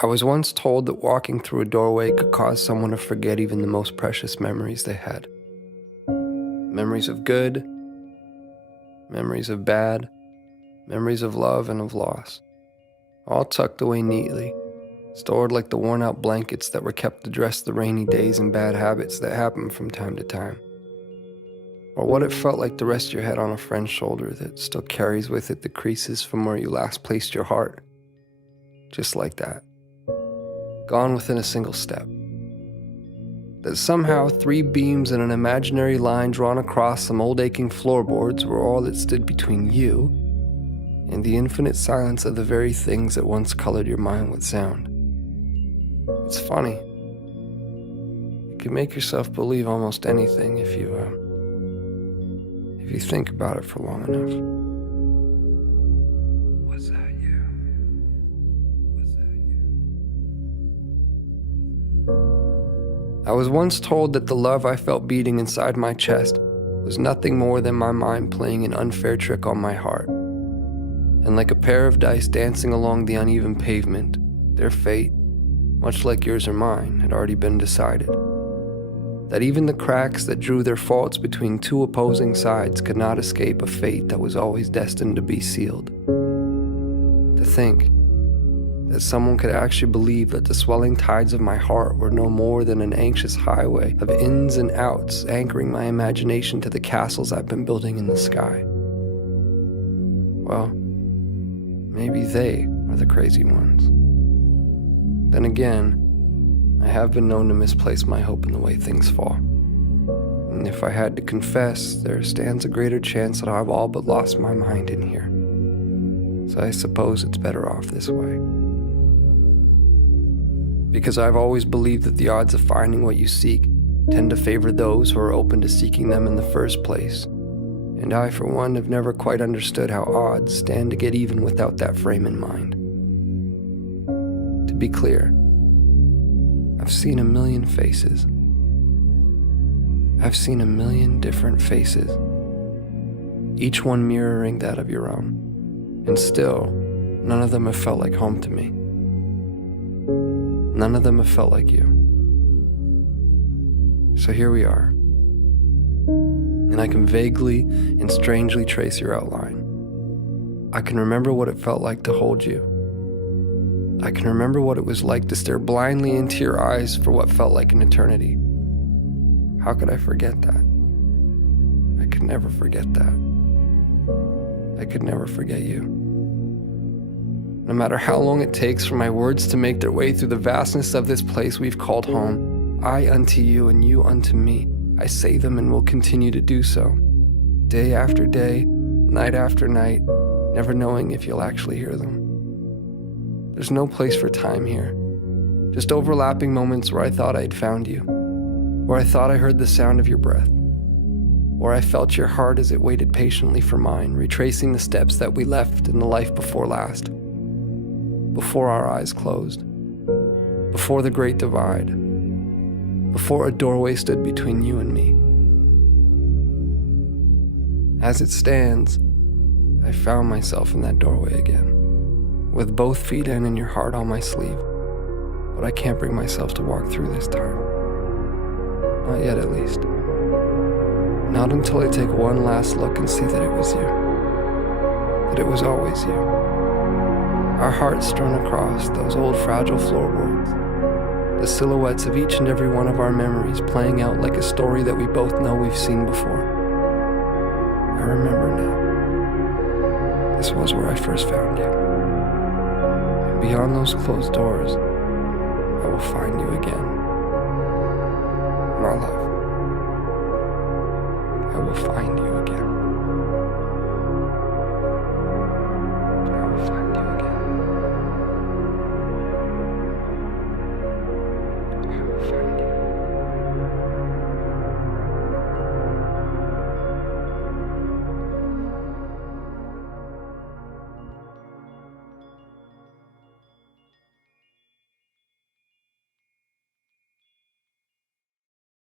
I was once told that walking through a doorway could cause someone to forget even the most precious memories they had. Memories of good, memories of bad, memories of love and of loss, all tucked away neatly, stored like the worn-out blankets that were kept to dress the rainy days and bad habits that happen from time to time. Or what it felt like to rest your head on a friend's shoulder that still carries with it the creases from where you last placed your heart. Just like that. Gone within a single step. That somehow 3 beams in an imaginary line drawn across some old aching floorboards were all that stood between you and the infinite silence of the very things that once colored your mind with sound. It's funny. You can make yourself believe almost anything if you think about it for long enough. Was that you? Was that you? I was once told that the love I felt beating inside my chest was nothing more than my mind playing an unfair trick on my heart. And like a pair of dice dancing along the uneven pavement, their fate, much like yours or mine, had already been decided. That even the cracks that drew their faults between 2 opposing sides could not escape a fate that was always destined to be sealed. To think that someone could actually believe that the swelling tides of my heart were no more than an anxious highway of ins and outs anchoring my imagination to the castles I've been building in the sky. Well, maybe they are the crazy ones. Then again, I have been known to misplace my hope in the way things fall. And if I had to confess, there stands a greater chance that I've all but lost my mind in here. So I suppose it's better off this way. Because I've always believed that the odds of finding what you seek tend to favor those who are open to seeking them in the first place. And I, for one, have never quite understood how odds stand to get even without that frame in mind. To be clear, I've seen a million faces. I've seen a million different faces, each one mirroring that of your own. And still, none of them have felt like home to me. None of them have felt like you. So here we are. And I can vaguely and strangely trace your outline. I can remember what it felt like to hold you. I can remember what it was like to stare blindly into your eyes for what felt like an eternity. How could I forget that? I could never forget that. I could never forget you. No matter how long it takes for my words to make their way through the vastness of this place we've called home, I unto you and you unto me, I say them and will continue to do so. Day after day, night after night, never knowing if you'll actually hear them. There's no place for time here. Just overlapping moments where I thought I'd found you, where I thought I heard the sound of your breath, where I felt your heart as it waited patiently for mine, retracing the steps that we left in the life before last, before our eyes closed, before the great divide, before a doorway stood between you and me. As it stands, I found myself in that doorway again, with both feet in and your heart on my sleeve. But I can't bring myself to walk through this time. Not yet, at least. Not until I take one last look and see that it was you. That it was always you. Our hearts strewn across those old fragile floorboards. The silhouettes of each and every one of our memories playing out like a story that we both know we've seen before. I remember now. This was where I first found you. Beyond those closed doors, I will find you again. My love, I will find you again.